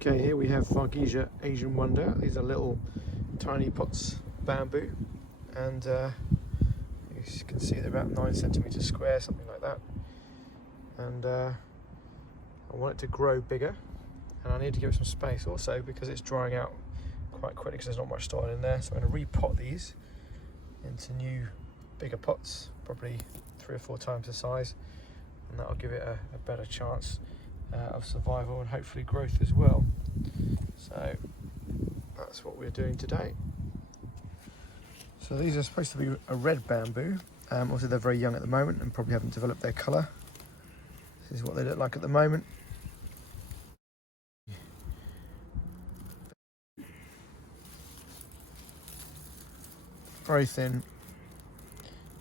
Okay, here we have Fargesia Asian Wonder. These are little tiny pots bamboo, and you can see they're about 9 centimeters square, something like that. And I want it to grow bigger, and I need to give it some space also because it's drying out quite quickly because there's not much soil in there. So I'm going to repot these into new, bigger pots, probably 3 or 4 times the size, and that'll give it a better chance of survival and hopefully growth as well. So that's what we're doing today. So these are supposed to be a red bamboo. Also they're very young at the moment and probably haven't developed their colour. This is what they look like at the moment. Very thin,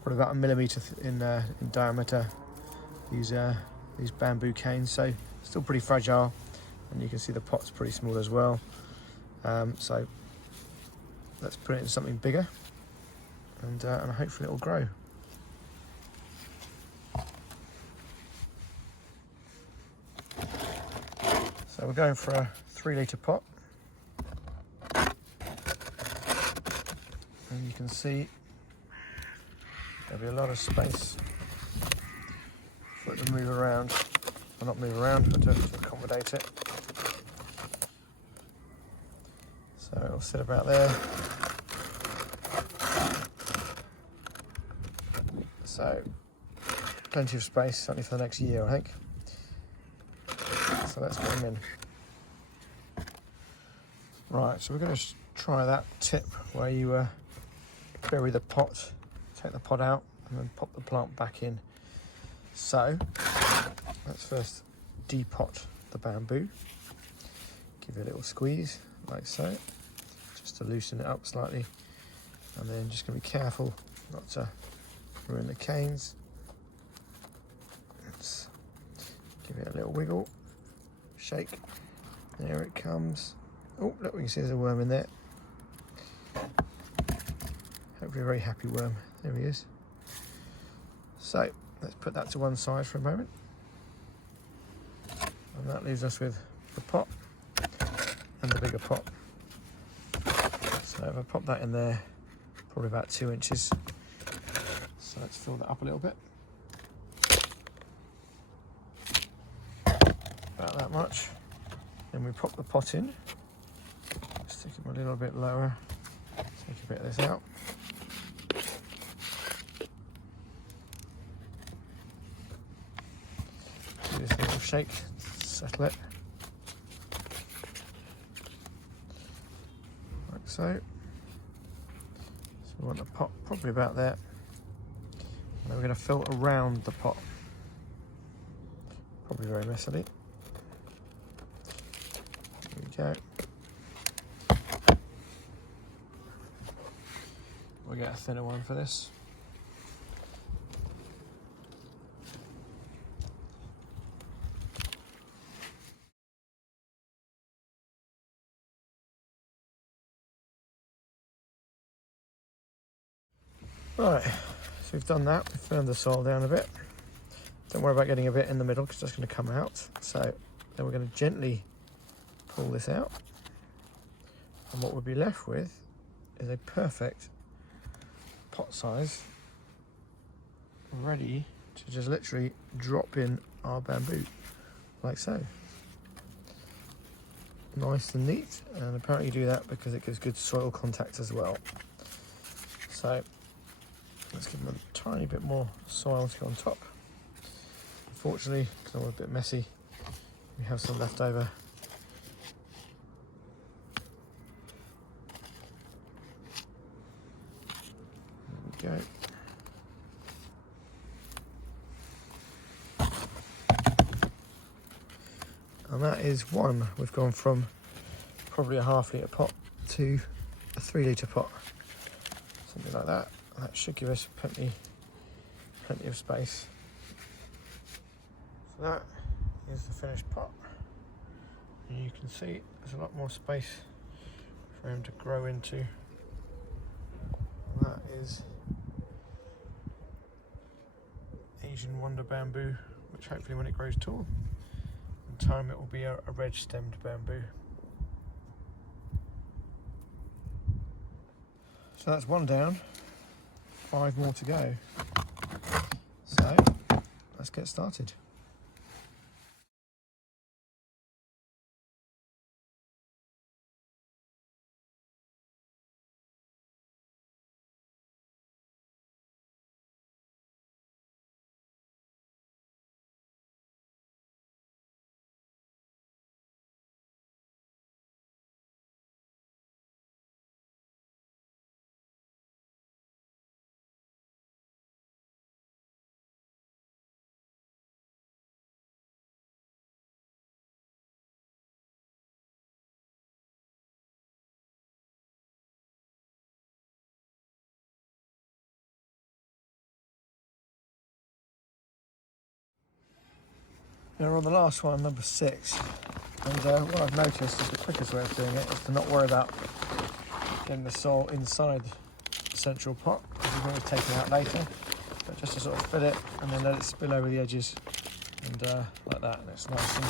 probably about 1 millimetre in diameter. These bamboo canes, so still pretty fragile, and you can see the pot's pretty small as well. So let's put it in something bigger, and hopefully it will grow. So we're going for a 3-litre pot, and you can see there'll be a lot of space for it to move around. Well, not move around, but to accommodate it. So it'll sit about there. So plenty of space, certainly for the next year, I think. So let's get them in. Right, so we're going to try that tip where you bury the pot, take the pot out, and then pop the plant back in. So let's first depot the bamboo, give it a little squeeze like so, just to loosen it up slightly, and then just going to be careful not to ruin the canes. Let's give it a little wiggle, shake, there it comes. Oh look, we can see there's a worm in there, hopefully a very happy worm. There he is. So let's put that to one side for a moment, and that leaves us with the pot and the bigger pot. So if I pop that in there, probably about 2 inches. So let's fill that up a little bit, about that much. Then we pop the pot in, stick it a little bit lower, take a bit of this out. Give this a little shake, settle it, like so. So we want the pot probably about there. And then we're going to fill around the pot, probably very messily. There we go. We'll get a thinner one for this. Right, so we've done that, we've firmed the soil down a bit. Don't worry about getting a bit in the middle because that's going to come out. So then we're going to gently pull this out, and what we'll be left with is a perfect pot size, ready to just literally drop in our bamboo, like so. Nice and neat, and apparently you do that because it gives good soil contact as well. So let's give them a tiny bit more soil to go on top. Unfortunately, because I'm a bit messy, we have some left over. There we go. And that is one. We've gone from probably a ½ litre pot to a 3-litre pot, something like that. That should give us plenty of space. So that is the finished pot. And you can see there's a lot more space for him to grow into. That is Asian Wonder bamboo, which hopefully when it grows tall, in time it will be a red stemmed bamboo. So that's one down, 5 more to go. So let's get started. Now we're on the last one, number 6. And what I've noticed is the quickest way of doing it is to not worry about getting the soil inside the central pot, because you can always take it out later, but just to sort of fill it and then let it spill over the edges, and like that, and it's nice and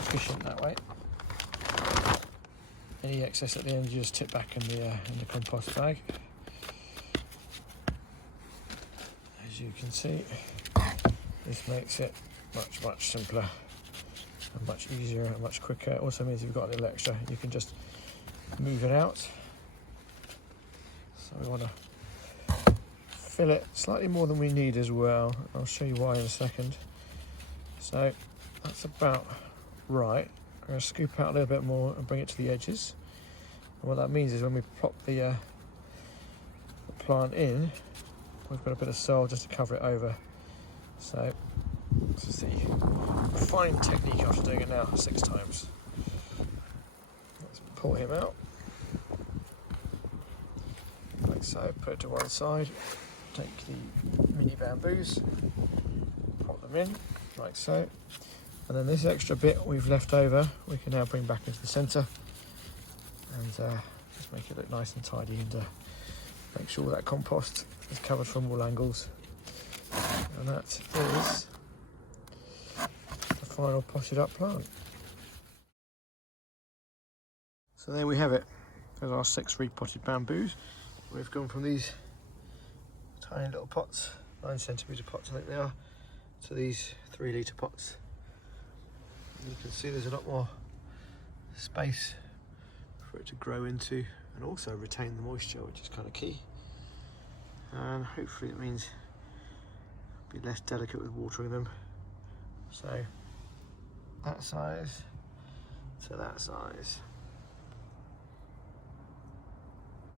efficient that way. Any excess at the end you just tip back in the compost bag. As you can see, this makes it much simpler and much easier and much quicker. It also means if you've got a little extra, you can just move it out. So we want to fill it slightly more than we need as well. I'll show you why in a second. So that's about right. I'm going to scoop out a little bit more and bring it to the edges. And what that means is when we plop the plant in, we've got a bit of soil just to cover it over. So this is the fine technique after doing it now 6 times. Let's pull him out. Like so, put it to one side, take the mini bamboos, pop them in, like so. And then this extra bit we've left over, we can now bring back into the centre and just make it look nice and tidy, and make sure that compost is covered from all angles. And that is the final potted up plant. So there we have it. There's our 6 repotted bamboos. We've gone from these tiny little pots, 9cm pots I think they are, to these 3-litre pots. You can see there's a lot more space for it to grow into and also retain the moisture, which is kind of key. And hopefully it means be less delicate with watering them. So that size to that size.